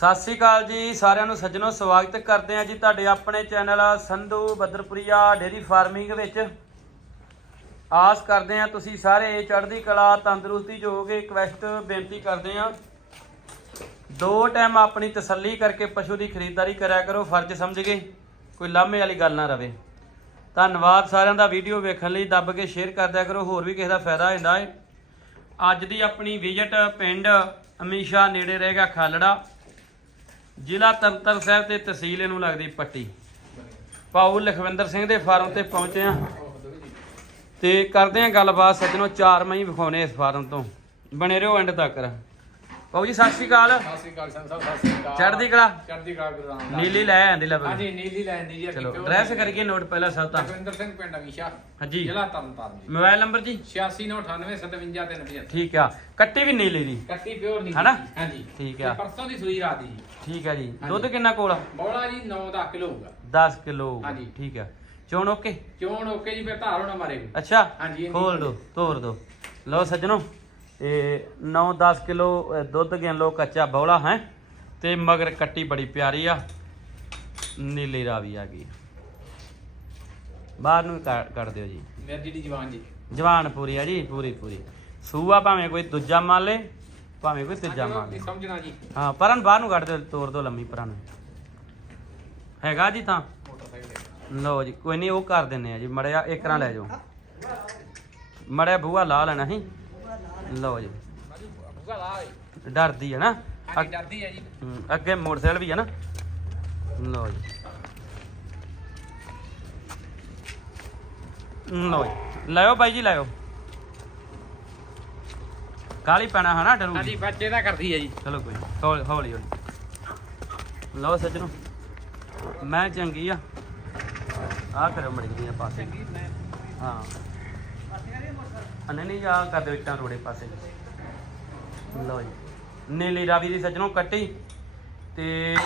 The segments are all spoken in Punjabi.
ਸਤਿ ਸ੍ਰੀ ਅਕਾਲ ਜੀ, ਸਾਰਿਆਂ ਨੂੰ ਸੱਜਣੋ ਸਵਾਗਤ ਕਰਦੇ ਹਾਂ ਜੀ ਤੁਹਾਡੇ ਆਪਣੇ channel Sandhu Baddarpuria dairy farming ਵਿੱਚ। ਆਸ ਕਰਦੇ ਹਾਂ ਤੁਸੀਂ ਸਾਰੇ ਚੜ੍ਹਦੀ ਕਲਾ, ਤੰਦਰੁਸਤੀ ਜੋਗੇ ਰਿਕਵੈਸਟ ਬੇਨਤੀ ਕਰਦੇ ਹਾਂ। ਦੋ ਟਾਈਮ ਆਪਣੀ ਤਸੱਲੀ ਕਰਕੇ ਪਸ਼ੂ ਦੀ ਖਰੀਦਦਾਰੀ ਕਰਿਆ ਕਰੋ, ਫਰਜ਼ ਸਮਝ ਕੇ, ਕੋਈ ਲਾਮੇ ਵਾਲੀ ਗੱਲ ਨਾ ਰਵੇ। ਧੰਨਵਾਦ ਸਾਰਿਆਂ ਦਾ ਵੀਡੀਓ ਵੇਖਣ ਲਈ, ਦੱਬ ਕੇ ਸ਼ੇਅਰ ਕਰਦਿਆ ਕਰੋ, ਹੋਰ ਵੀ ਕਿਸੇ ਦਾ ਫਾਇਦਾ ਹੁੰਦਾ ਹੈ। ਅੱਜ ਦੀ ਆਪਣੀ ਵਿਜ਼ਿਟ ਪਿੰਡ ਅਮੀਸ਼ਾ ਨੇੜੇ ਰਹੇਗਾ ਖਾਲੜਾ। ਜ਼ਿਲ੍ਹਾ ਤੰਤਰ ਸਾਹਿਬ ਤੇ ਤਹਿਸੀਲ ਇਹਨੂੰ ਲੱਗਦੀ ਪੱਟੀ। ਪਾਉ ਲਖਵਿੰਦਰ ਸਿੰਘ ਦੇ ਫਾਰਮ ਤੇ ਪਹੁੰਚੇ ਆ ਤੇ ਕਰਦੇ ਆ ਗੱਲਬਾਤ ਸੱਜਣੋ, ਚਾਰ ਮਈ ਵਿਖਾਉਣੇ ਇਸ ਫਾਰਮ ਤੋਂ। ਬਣੇ ਰਹੋ ਐਂਡ ਤੱਕ। ਪਾਉ ਜੀ ਸਤਿ ਸ਼੍ਰੀ ਅਕਾਲ। ਸਤਿ ਸ਼੍ਰੀ ਅਕਾਲ ਸੰਤ ਸਾਹਿਬ ਸਤਿ ਸ਼੍ਰੀ ਅਕਾਲ। ਚੜ੍ਹਦੀ ਕਲਾ। ਚੜ੍ਹਦੀ ਕਲਾ ਗੁਰੂ ਰਾਮਦਾਸ। ਨੀਲੀ ਲੈ ਆਂਦੀ ਹਾਂਜੀ ਨੀਲੀ ਦੀ ਜੀ ਚਲੋ ਐਡਰੈਸ ਕਰੀਏ ਨੋਟ ਪਹਿਲਾਂ ਸਭ ਤਾਂ। ਤਕਵਿੰਦਰ ਸਿੰਘ ਪਿੰਡ ਅਮੀਸ਼ਾ ਹਾਂਜੀ। ਜ਼ਿਲ੍ਹਾ ਤਰਨਤਾਰਨ ਜੀ। ਮੋਬਾਈਲ ਨੰਬਰ ਜੀ? 8698575375 ਠੀਕ ਆ। ਕੱਟੀ ਵੀ ਨੀਲੀ ਦੀ। ਕੱਟੀ ਪਿਓਰ ਨੀਲੀ ਹਨਾ? ਹਾਂਜੀ। ਠੀਕ ਆ। ਪਰਸੋਂ ਦੀ ਸੂਈ ਰਾਤ ਦੀ ਜੀ। ਠੀਕ ਆ ਜੀ। ਹਾਂਜੀ। ਦੁੱਧ ਕਿੰਨਾ ਕੋਲ ਬੋਲਾ ਜੀ 9-10 ਕਿਲੋ ਹੋਊਗਾ। 10 ਕਿਲੋ ਹਾਂਜੀ। ਠੀਕ ਆ। ਚੋਣ ਓਕੇ? ਚੋਣ ਓਕੇ ਜੀ ਫਿਰ ਧਾਰ ਹੋਣਾ ਮਾਰੇ ਅੱਛਾ। ਹਾਂਜੀ, ਹਾਂਜੀ। ਖੋਲ ਦੋ ਤੋੜ ਦੋ। ਲਓ ਸੱਜਣੋ। ਇਹ 9-10 ਕਿਲੋ ਦੁੱਧ ਗਿਣ ਲੋ ਕੱਚਾ ਬੌਲਾ ਹੈ। ਤੇ ਮਗਰ ਕੱਟੀ ਬੜੀ ਪਿਆਰੀ ਆ ਨੀਲੀ ਰਾਵੀ ਆ ਗਈ। ਬਾਹਰ ਨੂੰ ਕੱਢ ਦਿਓ ਜੀ। ਮਿਰਜੀ ਦੀ ਜਵਾਨ ਜੀ। ਜਵਾਨ ਪੂਰੀ ਆ ਜੀ ਪੂਰੀ ਪੂਰੀ। ਸੂਆ ਭਾਵੇਂ ਕੋਈ ਦੂਜਾ ਮੰਨ ਲੇ ਭਾਵੇਂ ਕੋਈ ਤੀਜਾ ਲੇ। ਨਹੀਂ ਸਮਝਣਾ ਜੀ। ਹਾਂ ਪਰਨ ਬਾਹਰ ਨੂੰ ਕੱਢ ਦਿਓ ਤੋੜ ਦੋ ਲੰਮੀ ਪਰਾਂ ਨੂੰ ਹੈਗਾ ਜੀ ਤਾਂ? ਲਓ ਜੀ ਕੋਈ ਨਹੀਂ ਉਹ ਕਰ ਦਿੰਨੇ ਆ ਜੀ। ਮੜਿਆ ਇੱਕ ਨਾਲ ਲੈ ਜਾਓ। ਮੜਿਆ ਬੂਹਾ ਲਾ ਲੈਣਾ ਸੀ। ਲਓ ਜੀ। ਬੁਗਾ ਲਾ ਓਏ। ਡਰਦੀ ਹੈ ਨਾ। ਹਾਂਜੀ ਡਰਦੀ ਹੈ ਜੀ। ਹਮ, ਅੱਗੇ ਮੋਟਰਸਾਈਕਲ ਵੀ ਹੈ ਨਾ। ਲਓ ਜੀ। ਲਓ ਜੀ। ਲਾਇਓ ਬਾਈ ਜੀ ਲਾਇਓ। ਕਾਲੀ ਪੈਣਾ ਹਨਾ ਹਾਂਜੀ ਡਰੂਗੀ ਬੱਚੇ ਦਾ ਕਰਦੀ ਹੈ ਜੀ। ਚਲੋ ਕੋਈ ਨੀ, ਹੌਲੀ ਹੌਲੀ ਹੌਲੀ। ਲਓ ਸੱਜਣੋ ਮੈਂ ਚੰਗੀ ਆ। ਆ ਕਰੋ ਮੜੀ ਦੀਆਂ ਪਾਸੇ। ਹਾਂ। ਅਨੇ ਨਹੀਂ ਆ ਕਰ ਦਿਓ ਇੱਟਾਂ ਰੋੜੇ ਪਾਸੇ। ਲਓ ਜੀ। ਨੀਲੀ ਰਾਵੀ ਦੀ ਸੱਜਣੋ ਕੱਟੀ ਤੇ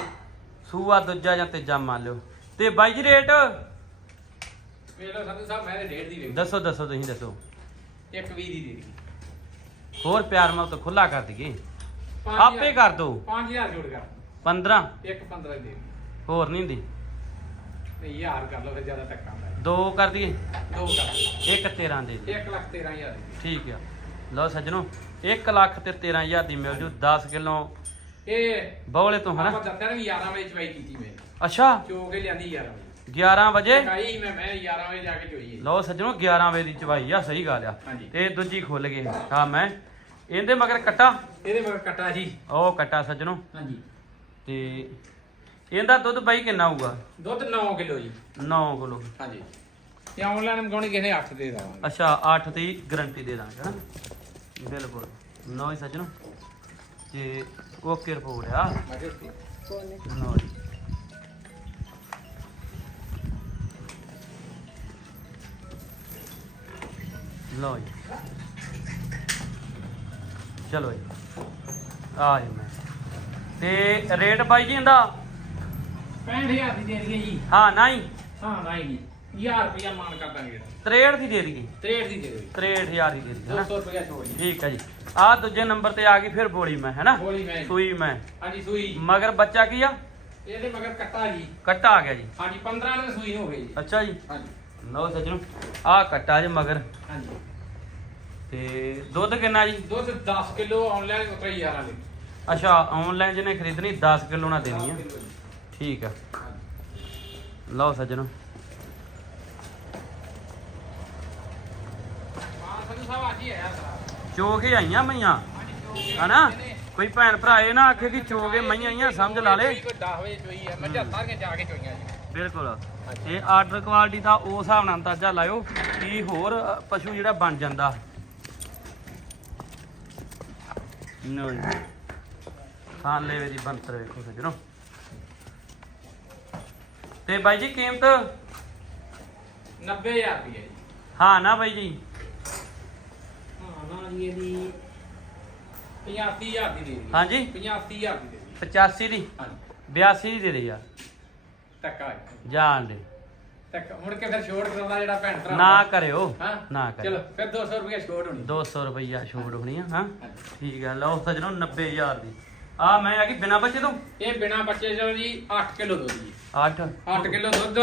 ਸੂਆ ਦੂਜਾ ਜਾਂ ਤੀਜਾ ਮੰਨ ਲਿਓ। ਤੇ ਬਾਈ ਜੀ ਰੇਟ? ਵੇਲੋ ਸੰਧੂ ਸਾਹਿਬ ਮੈਂ ਤੇ ਡੇਢ ਦੀ ਵੇਖ ਦੱਸੋ ਦੱਸੋ ਤੁਸੀਂ ਦੱਸੋ। ਇੱਕ 20 ਦੀ ਦੇ ਦੀ ਹੋਰ ਪਿਆਰ ਮੈਂ ਤਾਂ ਖੁੱਲਾ ਕਰ ਦਈਏ। ਆਪੇ ਕਰ ਦੋ। 5000 ਜੋੜ ਕਰ। 15 ਇੱਕ 15 ਦੇ ਹੋਰ ਨਹੀਂ ਹੁੰਦੀ। ਤੇ ਯਾਰ ਕਰ ਲਓ ਫਿਰ ਜ਼ਿਆਦਾ ਟੱਕਾ ਹੁੰਦਾ ਹੈ। ਦੋ ਕਰ ਦਈਏ? ਦੋ ਕਰ ਇੱਕ 13 ਦੇ 1 ਲੱਖ 13000 ਠੀਕ ਆ। ਲਓ ਸੱਜਣੋ 1 ਲੱਖ ਤੇ 13000 ਦੀ ਮਿਲ ਜੂ 10 ਕਿਲੋ ਇਹ ਬੌਲੇ ਤੋਂ ਹਨਾ? ਆਪਾਂ ਦੱਸਿਆ ਨਾ ਵੀ 11 ਵਜੇ ਚਵਾਈ ਕੀਤੀ ਮੈਂ। ਅੱਛਾ। ਚੋ ਕੇ ਲਿਆਂਦੀ 11 ਵਜੇ। 11 ਵਜੇ? ਕਾਈ ਮੈਂ ਮੈਂ 11 ਵਜੇ ਜਾ ਕੇ ਚੋਈ ਹੈ। ਲਓ ਸੱਜਣੋ 11 ਵਜੇ ਦੀ ਚਵਾਈ ਆ ਸਹੀ ਗੱਲ ਆ। ਹਾਂਜੀ। ਤੇ ਦੂਜੀ ਖੁੱਲ ਗਈ। ਹਾਂ ਮੈਂ। ਇਹਦੇ ਮਗਰ ਕੱਟਾ? ਇਹਦੇ ਮਗਰ ਕਟਾ ਜੀ। ਉਹ ਕੱਟਾ ਸੱਜਣੋ। ਹਾਂਜੀ। ਤੇ ਇਹਦਾ ਦੁੱਧ ਬਾਈ ਕਿੰਨਾ ਹੋਊਗਾ? ਦੁੱਧ 9 ਕਿਲੋ ਜੀ। 9 ਕਿਲੋ। ਹਾਂਜੀ। ਤੇ ਆਨਲਾਈਨ ਮੰਗਾਉਣੀ ਕਿਸੇ ਨੇ 8 ਦੇ ਦਵਾਂਗੇ ਅੱਛਾ 8 ਦੀ ਗਾਰੰਟੀ ਦੇ ਦਾਂਗੇ ਹਨਾ? ਬਿਲਕੁਲ। ਨੋ ਹੀ ਸੱਜਣੋ। ਤੇ ਓਕੇ ਰਿਪੋਰਟ ਆ। ਜੀ। ਲਓ ਜੀ। ਚਲੋ ਜੀ। ਆ ਜੀ ਮੈਂ। ਤੇ ਰੇਟ ਬਾਈ ਜੀ ਇਹਦਾ? 65000 ਦੀ ਦੇ ਦਈਏ ਜੀ। ਹਾਂ ਨਹੀਂ। ਹਾਂ ਨਹੀਂ ਜੀ। 1000 ਰੁਪਇਆ ਮਾਨ ਕਰ ਦਾਂਗੇ 63 ਦੀ ਦੇ ਦਈਏ। 63 ਦੀ ਦੇ ਦਿਓ 63000 ਦੀ ਦੇ ਦਈਏ ਹਨਾ? 200 ਰੁਪਇਆ ਛੋੜ ਜੀ। ਠੀਕ ਹੈ ਜੀ। ਆ ਦੂਜੇ ਨੰਬਰ ਤੇ ਆ ਗਈ ਫਿਰ ਬੋਲੀ ਮੈਂ ਹੈਨਾ? ਬੋਲੀ ਮੈਂ ਸੂਈ ਮੈਂ। ਹਾਂਜੀ ਸੂਈ। ਮਗਰ ਬੱਚਾ ਕੀ ਆ? ਇਹਦੇ ਮਗਰ ਕੱਟਾ ਜੀ। ਕੱਟਾ ਆ ਗਿਆ ਜੀ। ਹਾਂਜੀ 15 ਦਿਨ ਸੂਈ ਨੂੰ ਹੋ ਗਈ ਜੀ। ਅੱਛਾ ਜੀ। ਹਾਂਜੀ। ਲਓ ਸੱਜਣੋ ਆ ਕੱਟਾ ਜੇ ਮਗਰ। ਹਾਂਜੀ। ਤੇ ਦੁੱਧ ਕਿੰਨਾ ਜੀ? ਦੁੱਧ 10 ਕਿਲੋ ਆਨਲਾਈਨ ਉਤਰਾ 11 ਵਾਲੇ ਅੱਛਾ ਆਨਲਾਈਨ ਜਿਹਨੇ ਖਰੀਦਣੀ 10 ਕਿਲੋ ਨਾ ਦੇਣੀ ਆ। ਠੀਕ ਆ। ਲਓ ਸੱਜਣੋ। ਹਾਂ ਚੋ ਕੇ ਆਈਆਂ ਮਈਆਂ ਹਾਂਜੀ ਹਨਾ? ਕੋਈ ਭੈਣ ਭਰਾ ਇਹ ਨਾ ਆਖੇ ਕਿ ਚੋ ਮਈਆਂ ਆਈਆਂ, ਸਮਝ ਲਾ ਲੈ। 10 ਵਜੇ ਚੋਈ ਹੈ ਮੈਂ ਸਾਰੀਆਂ ਜਾ ਕੇ ਚੋਈਆਂ ਜੀ ਬਿਲਕੁਲ। ਇਹ ਆਰਡਰ ਕੁਆਲਿਟੀ ਦਾ ਉਸ ਹਿਸਾਬ ਨਾਲ ਅੰਦਾਜ਼ਾ ਲਾਇਓ ਕਿ ਹੋਰ ਪਸ਼ੂ ਜਿਹੜਾ ਬਣ ਜਾਂਦਾ। ਨੋ ਜੀ। ਖਾਨ ਲੈਵੇ ਦੀ ਬੰਤਰ ਵੇਖੋ ਸੱਜਣੋ। ਤੇ ਬਾਈ ਜੀ ਕੀਮਤ? 90000 ਰੁਪਏ ਜੀ। ਹਾਂ ਨਾ ਬਾਈ ਜੀ। ਹਾਂ ਨਾ ਜੀ ਇਹਦੀ 85000 ਦੀ ਦੇ ਹਾਂਜੀ 85000 ਦੀ ਦੇ ਦਿਓ। 85 ਦੀ? ਹਾਂਜੀ 82 ਦੀ ਦੇ ਦੇ ਯਾਰ। ਟੱਕਾ ਹੈ। ਜਾਣ ਦੇ। ਟੱਕ ਮੁੜ ਕੇ ਫਿਰ ਛੋੜ ਕਰਾਉਂਦਾ ਜਿਹੜਾ ਭੈਣ ਭਰਾ ਨਾ ਕਰਿਓ। ਹਾਂ? ਨਾ ਚਲੋ ਕਰਿਓ ਫਿਰ 200 ਰੁਪਏ ਛੋੜ ਹੋਣੀ। 200 ਰੁਪਈਆ ਛੋੜ ਹੋਣੀ ਆ ਹਾਂ। ਠੀਕ ਆ ਲਓ ਸੱਜਣੋ 90000 ਦੀ। ਆ ਮੈਂ ਆ ਗਈ ਬਿਨਾ ਬੱਚੇ ਤੋਂ? ਇਹ ਬਿਨਾ ਬੱਚੇ ਚਲੋ ਜੀ 8 ਕਿਲੋ ਦੁੱਧ ਜੀ। 8 8 ਕਿਲੋ ਦੁੱਧ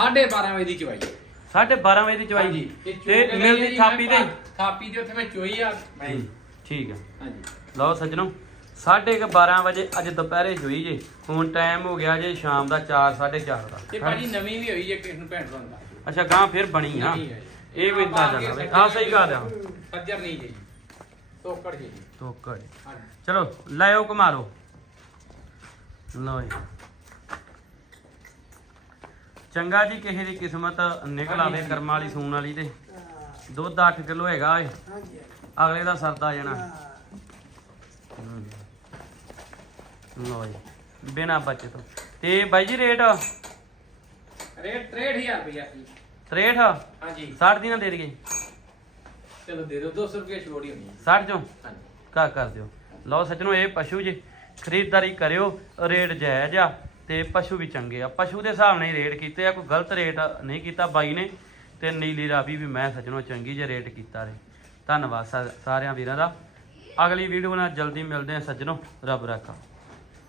12.5 ਵਜੇ ਦੀ ਚਵਾਈ। 12:30 ਵਜੇ ਦੀ ਚਵਾਈ ਜੀ। ਤੇ ਮਿਲਦੀ ਥਾਪੀ ਤੇ। ਥਾਪੀ ਦੇ ਉੱਥੇ ਮੈਂ ਚੋਈ ਆ। ਮੈਂ ਠੀਕ ਆ। ਹਾਂਜੀ। ਲਓ ਸੱਜਣੋ 12:30 ਵਜੇ ਅੱਜ ਦੁਪਹਿਰੇ ਜੋਈ ਜੇ। ਹੁਣ ਟਾਈਮ ਹੋ ਗਿਆ ਜੇ ਸ਼ਾਮ ਦਾ 4 4:30 ਦਾ। ਇਹ ਭਾਜੀ ਨਵੀਂ ਵੀ ਹੋਈ ਜੇ ਕਿਸ ਨੂੰ ਭੈਣ ਬੰਦਾ ਅੱਛਾ ਗਾਂ ਫਿਰ ਬਣੀ ਆ। ਇਹ ਵੀ ਇਦਾਂ ਚੱਲਦਾ ਵੇ ਆ ਸਹੀ ਗੱਲ ਆ। ਸੱਜਰ ਨਹੀਂ ਜੀ ਤੋਕੜ ਜੀ ਹਾਂਜੀ। ਚਲੋ ਲਾਇਓ ਘੁਮਾ ਲਓ। ਲਓ ਜੀ। ਚੰਗਾ ਜੀ ਕਿਸੇ ਦੀ ਕਿਸਮਤ ਨਿਕਲ ਆਵੇ ਕਰਮ ਵਾਲੀ ਸੂਣ ਵਾਲੀ ਤੇ। ਦੁੱਧ 8 ਕਿਲੋ ਹੈਗਾ ਏ ਅਗਲੇ ਦਾ ਸਰਦਾ ਜਾਣਾ। ਹਮ। ਲਓ ਜੀ ਬਿਨਾ ਬੱਚੇ ਤੋਂ ਤੇ ਬਾਈ ਜੀ ਰੇਟ? ਰੇਟ 63000 ਰੁਪਇਆ ਸੀ। 63 ਹਾਂਜੀ। 60 ਦੀ ਨਾ ਦੇ ਦਈਏ। ਚਲੋ ਦੇ ਦਿਓ 200 ਰੁਪਏ ਛੋੜ ਹੋਣੀ ਹੈ। 60 ਚੋਂ? ਹਾਂਜੀ। ਕਾ ਕਰ ਦਿਓ। ਲਓ ਸੱਜਣੋ ਇਹ ਪਸ਼ੂ ਜੇ ਖਰੀਦਦਾਰੀ ਕਰਿਓ ਰੇਟ ਜਾਇਜ਼ ਆ। ਤੇ ਪਸ਼ੂ ਵੀ ਚੰਗੇ ਆ। ਪਸ਼ੂ ਦੇ ਹਿਸਾਬ ਨਾਲ ਹੀ ਰੇਟ ਕੀਤੇ ਆ, ਕੋਈ ਗਲਤ ਰੇਟ ਨਹੀਂ ਕੀਤਾ ਬਾਈ ਨੇ ਤੇ ਨੀਲੀ ਰਾਵੀ ਵੀ ਮੈਂ ਸੱਜਣੋ ਚੰਗੀ ਜੇ ਰੇਟ ਕੀਤਾ ਰੇ ਧੰਨਵਾਦ ਸਾ- ਸਾਰਿਆਂ ਵੀਰਾਂ ਦਾ। ਅਗਲੀ ਵੀਡੀਓ ਨਾਲ ਜਲਦੀ ਮਿਲਦੇ ਆ ਸੱਜਣੋ। ਰੱਬ ਰਾਖਾ।